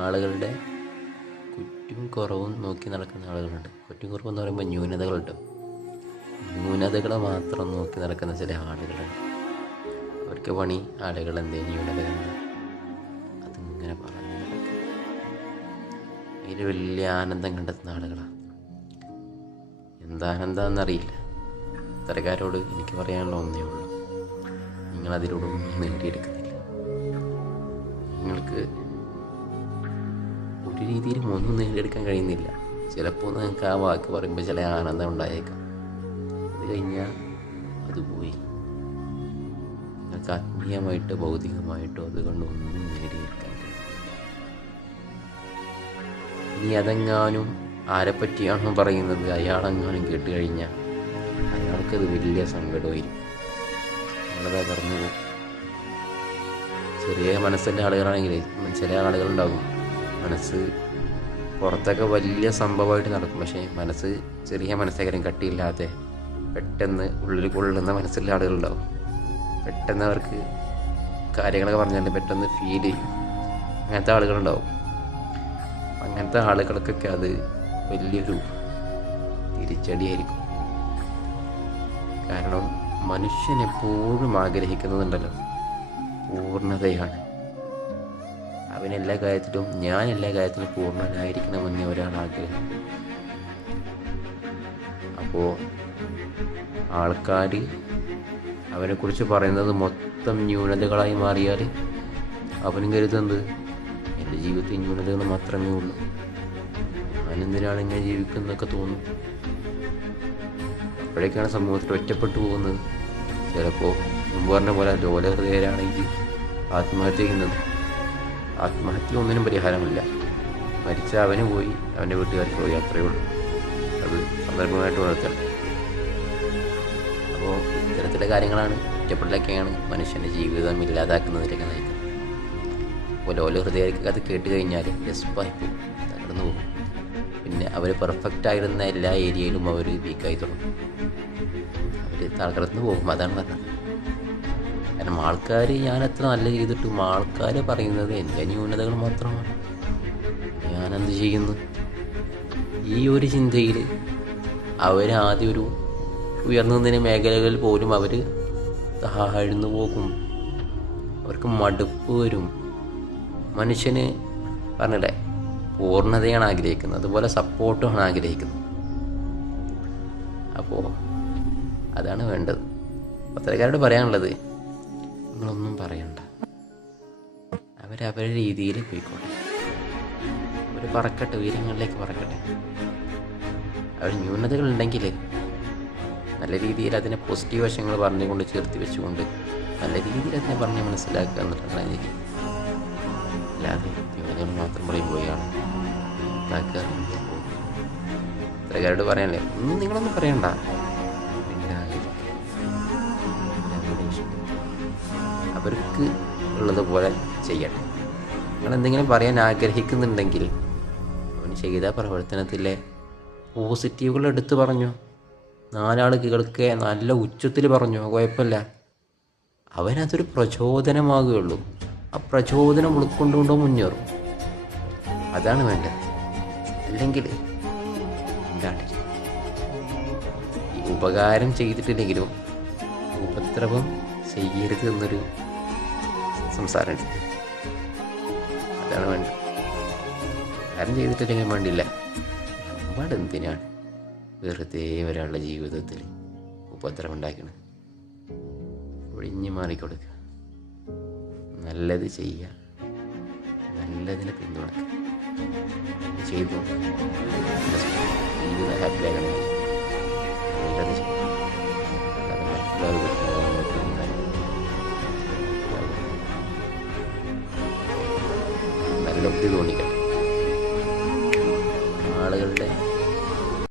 ആളുകളുടെ കുറ്റും കുറവും നോക്കി നടക്കുന്ന ആളുകളുണ്ട്. കുറ്റും കുറവെന്ന് പറയുമ്പോൾ ന്യൂനതകളുണ്ട്. ന്യൂനതകളെ മാത്രം നോക്കി നടക്കുന്ന ചില ആളുകളുണ്ട്. അവർക്ക് പണി ആളുകൾ എന്തേ ന്യൂനതകളുണ്ട് അതിങ്ങനെ പറഞ്ഞു നടക്കുക. അതിൽ വലിയ ആനന്ദം കണ്ടെത്തുന്ന ആളുകളാണ്. എന്താനന്ദമെന്നറിയില്ല. ഇത്തരക്കാരോട് എനിക്ക് പറയാനുള്ള ഒന്നേ ഉള്ളൂ, നിങ്ങളതിലൂടൊന്നും നേടിയെടുക്കുന്നില്ല. നിങ്ങൾക്ക് ഒരു രീതിയിലും ഒന്നും നേടിയെടുക്കാൻ കഴിയുന്നില്ല. ചിലപ്പോൾ നിങ്ങൾക്ക് ആ വാക്ക് പറയുമ്പോൾ ചില ആനന്ദം ഉണ്ടായേക്കാം. അത് കഴിഞ്ഞാൽ അത് പോയി. നിങ്ങൾക്ക് ആത്മീയമായിട്ടോ ഭൗതികമായിട്ടോ അതുകൊണ്ടൊന്നും നേടിയെടുക്കാൻ കഴിയും. ഇനി അതെങ്ങാനും ആരെപ്പറ്റിയാണോ പറയുന്നത് അയാളെങ്ങാനും കേട്ട് കഴിഞ്ഞാൽ അയാൾക്കത് വലിയ സങ്കടമായിരിക്കും. അയാളത് തകർന്നു പോകും. ചെറിയ മനസ്സിൻ്റെ ആളുകളാണെങ്കിൽ ചില ആളുകളുണ്ടാകും, മനസ്സ് പുറത്തൊക്കെ വലിയ സംഭവമായിട്ട് നടക്കും, പക്ഷേ മനസ്സ് ചെറിയ മനസ്സേക്കരം കട്ടിയില്ലാതെ പെട്ടെന്ന് ഉള്ളിൽ കൊള്ളുന്ന മനസ്സുള്ള ആളുകളുണ്ടാവും. പെട്ടെന്ന് അവർക്ക് കാര്യങ്ങളൊക്കെ പറഞ്ഞാൽ പെട്ടെന്ന് ഫീൽ ചെയ്യും. അങ്ങനത്തെ ആളുകളുണ്ടാവും. അങ്ങനത്തെ ആളുകൾക്കൊക്കെ അത് വലിയൊരു തിരിച്ചടിയായിരിക്കും. കാരണം മനുഷ്യൻ എപ്പോഴും ആഗ്രഹിക്കുന്നുണ്ടല്ലോ പൂർണ്ണതയാണ്. അവനെല്ലാ കാര്യത്തിലും ഞാൻ എല്ലാ കാര്യത്തിലും പൂർണ്ണനായിരിക്കണമെന്ന് ഒരാൾ ആഗ്രഹിക്കും. അപ്പോൾ ആൾക്കാർ അവനെക്കുറിച്ച് പറയുന്നത് മൊത്തം ന്യൂനതകളായി മാറിയാൽ അവനും കരുതുന്നത് എൻ്റെ ജീവിതത്തിൽ ന്യൂനതകൾ മാത്രമേ ഉള്ളൂ, ഞാനെന്തിനാണ് ഇങ്ങനെ ജീവിക്കുന്നതൊക്കെ തോന്നും. അപ്പോഴേക്കാണ് സമൂഹത്തിൽ ഒറ്റപ്പെട്ടു പോകുന്നത്. ചിലപ്പോൾ മുമ്പ് പറഞ്ഞ പോലെ ലോലഹൃദയരാണെങ്കിൽ ആത്മഹത്യ ചെയ്യുന്നത്. ആത്മഹത്യ ഒന്നിനും പരിഹാരമില്ല. മരിച്ച അവന് പോയി, അവൻ്റെ വീട്ടുകാർക്ക് പോയി, അത്രയേ ഉള്ളൂ. അത് സന്ദർഭമായിട്ട് വളർത്തണം. അപ്പോൾ ഇത്തരത്തിലെ കാര്യങ്ങളാണ്, ഒറ്റപ്പെടലൊക്കെയാണ് മനുഷ്യൻ്റെ ജീവിതം ഇല്ലാതാക്കുന്നതിലേക്ക് നയിക്കുന്നത്. അപ്പോൾ ലോലഹൃദയർക്ക് അത് കേട്ട് കഴിഞ്ഞാൽ ഡെസ്പായി പോകും, തകർന്നു പോകും. പിന്നെ അവർ പെർഫെക്റ്റ് ആയിരുന്ന എല്ലാ ഏരിയയിലും അവർ വീക്കായി തുടങ്ങും, അവർ തകർന്നു പോകും. അതാണ് പറഞ്ഞത്. കാരണം ആൾക്കാർ ഞാനെത്ര നല്ല ചെയ്തിട്ടും ആൾക്കാർ പറയുന്നത് എൻ്റെ ന്യൂനതകൾ മാത്രമാണ്, ഞാനെന്ത് ചെയ്യുന്നു. ഈ ഒരു ചിന്തയിൽ അവരാദ്യം ഒരു ഉയർന്നതിന് മേഖലകളിൽ പോലും അവർ താഴ്ന്നു പോകും. അവർക്ക് മടുപ്പ് വരും. മനുഷ്യന് പറഞ്ഞില്ലേ പൂർണ്ണതയാണ് ആഗ്രഹിക്കുന്നത്, അതുപോലെ സപ്പോർട്ടുമാണ് ആഗ്രഹിക്കുന്നത്. അപ്പോൾ അതാണ് വേണ്ടത്. പത്രക്കാരോട് പറയാനുള്ളത്, നിങ്ങളൊന്നും പറയണ്ട, അവരവരുടെ രീതിയിൽ പോയിക്കോട്ടെ, അവർ പറക്കട്ടെ, ഉയരങ്ങളിലേക്ക് പറക്കട്ടെ. അവർ ന്യൂനതകളുണ്ടെങ്കിൽ നല്ല രീതിയിൽ അതിനെ പോസിറ്റീവ് വശങ്ങൾ പറഞ്ഞുകൊണ്ട് ചേർത്ത് വെച്ചുകൊണ്ട് നല്ല രീതിയിൽ അതിനെ പറഞ്ഞ് മനസ്സിലാക്കുക എന്നിട്ടാണ് എനിക്ക്. അല്ലാതെ ന്യൂനതകൾ മാത്രം പറയുമ്പോഴാണ് ഇതാക്കുക. പത്രക്കാരോട് പറയാനല്ലേ, ഒന്നും നിങ്ങളൊന്നും പറയണ്ട, അവർക്ക് ഉള്ളതുപോലെ ചെയ്യട്ടെ. നിങ്ങൾ എന്തെങ്കിലും പറയാൻ ആഗ്രഹിക്കുന്നുണ്ടെങ്കിൽ അവന് ചെയ്ത പ്രവർത്തനത്തിലെ പോസിറ്റീവുകൾ എടുത്ത് പറഞ്ഞു. നാലാൾ കേൾക്കെ നല്ല ഉച്ചത്തിൽ പറഞ്ഞു, കുഴപ്പമില്ല. അവനതൊരു പ്രചോദനമാകുകയുള്ളൂ. ആ പ്രചോദനം ഉൾക്കൊണ്ടുകൊണ്ടോ മുന്നേറും. അതാണ് വേണ്ടത്. അല്ലെങ്കിൽ എന്താണ് ഈ ഉപകാരം ചെയ്തിട്ടില്ലെങ്കിലും ഉപദ്രവം ചെയ്യരുത് എന്നൊരു സംസാരമുണ്ട്. അതാണ് വേണ്ടത്. കാര്യം ചെയ്തിട്ടില്ലെങ്കിൽ വേണ്ടില്ല. നമ്മൾ എന്തിനാണ് വെറുതെ ഒരാളുടെ ജീവിതത്തിൽ ഉപദ്രവം ഉണ്ടാക്കണം? ഒഴിഞ്ഞു മാറിക്കൊടുക്കുക, നല്ലത് ചെയ്യുക, നല്ലതിനെ പിന്തുണക്കുക, ചെയ്തു ജീവിതം ഹാപ്പിയാകണമെങ്കിൽ നല്ലത് ചെയ്യുക. നല്ല ബുദ്ധി തോന്നിക്കട്ടെ.